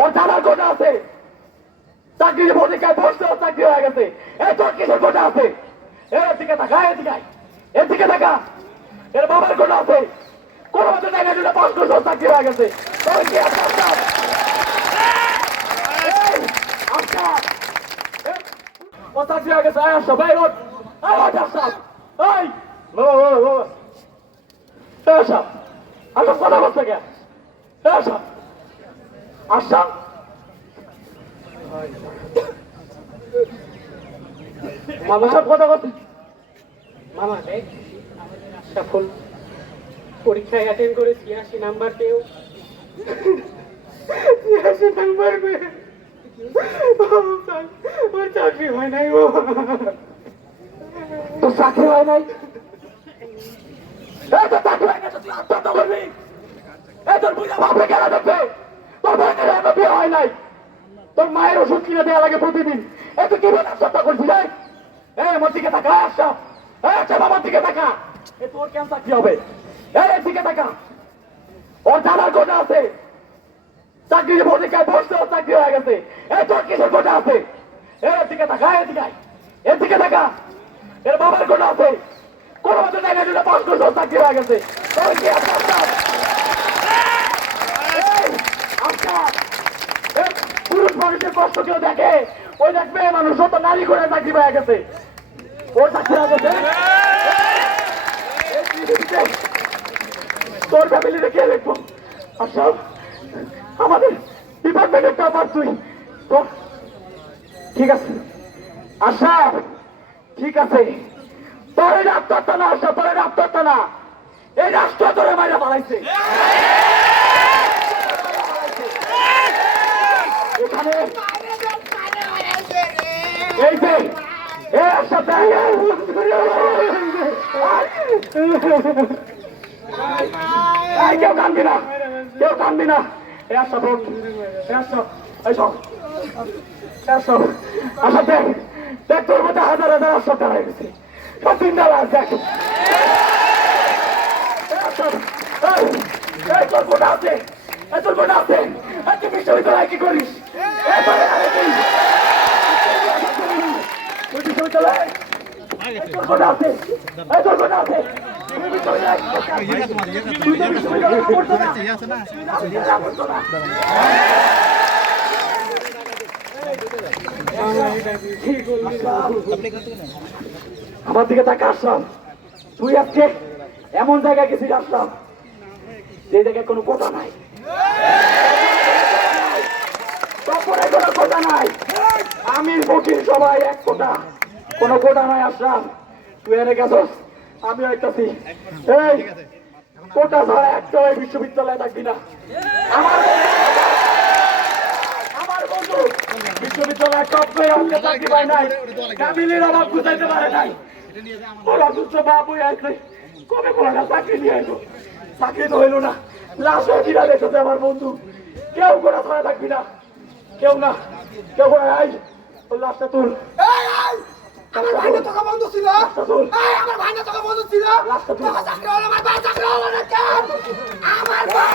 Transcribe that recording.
ওর কোটা আছে। চাকরির পরীক্ষায় বসতেও চাকরি হয়ে গেছে। এই তোর কোটা আছে? এর দিকে থাকা এর দিকে আয়। এর দিকে থাকা। এর বাবার কোটা আছে। কোন আয় আসাম কথা বলছে কে আসাম আসাম মামা সব কথা বলছে। মামা, দেখ আমাদের পরীক্ষায় অ্যাটেন্ড করে ছিয়াশি নাম্বার পেয়েও। ছিয়াশি নাম্বার পেয়ে। চাকরি হয় নাই, ও তোর চাকরি হয় নাই? তোর চাকরি হয় নাই তুই আত্মহত্যা করবি? তোর বুঝা ভাবলে কেন দেখবে বোনের এখনও বিয়ে হয় নাই? তোর মায়ের ওষুধ কিনে দেওয়া লাগে প্রতিদিন। এই তুই কি বলে আত্মহত্যা করছিস, এই? আমার দিকে তাকা আসা। আচ্ছা বাবার দিকে তাকা। এই তোর কেন চাকরি হবে? এই দিকে তাকা। ওর জানার কোটা আছে। চাকরির পরীক্ষায় বসতেও চাকরি হয়ে গেছে। এই তোর কিসের কোটা আছে? এর দিকে তাকা এর দিকে এর দিকে তাকা। এর বাবার কোটা আছে। কোন মতো টাকা দিলে পাঁচ বছর চাকরি হয়ে গেছে। তোর কি আছে আফতাব? এই, আফতাব! এই পুরুষ মানুষের কষ্ট কেউ দেখে, ওই দেখবে মানুষ, ও তো নারী করে চাকরি পেয়ে গেছে। ওর চাকরি হয়ে গেছে। তোর ফ্যামিলিতে কে দেখব? আচ্ছা আমাদের ডিপার্টমেন্টের টপার তুই। তো, ঠিক আছে। আশা ঠিক আছে। তোর এই আত্মহত্যা না আশা তোর এই আত্মহত্যা না। এই রাষ্ট্র তোরে মাইরা পালাইছে এখানে এই যে এ আশা তাই এই কেউ কান্দবি না, কেউ কান্দবি না। এ আসা, বোন। এ আসো, এই সব এ আসো। আশা দেখ দেখ, তোর মধ্যে হাজার হাজার আশা দাঁড়ায় গেছে। সব দিন দাঁড়া দেখ। তোর কোটা আছে। তোর কোটা আছে। তুই কি করিস এই তোর আরে তুই তুই বিশ্ববিদ্যালয়ে এই তোর কোটা আছে এই তোর কোটা আছে তুই বিশ্ববিদ্যালয়ে কি করছিস? তুই তো বিশ্ববিদ্যালয়ে পড়তো না তুই বিশ্ববিদ্যালয়ে পড়তো না আমার দিকে তাকে আসলাম। তুই আজকে এমন জায়গায় গেছিস, আসলাম। যে জায়গায় কোনো কোটা নাই। তারপরে কোটা নাই। আমি ফকির সবাই এক কোটা কোনো কোটা নাই আসলাম তুই এনে গেছস? আমি আইতাছি। এই কোটা ছাড়া একটা বিশ্ববিদ্যালয়ে থাকবি না। আমার আমার বন্ধু, বিশ্ববিদ্যালয়ে টপ নাই। পারে নাই। কবে নিয়ে না। আমার বন্ধু। কেউ থাকবি না। কেউ না। কেউ আই তুল! আমার ভাইনা টাকা বন্ধ ছিল। আমার ভাইনা টাকা বন্ধ ছিল। লাস্টটা চাকরি হলো আমার ভাই চাকরি হলো না কেন? আমার ভাই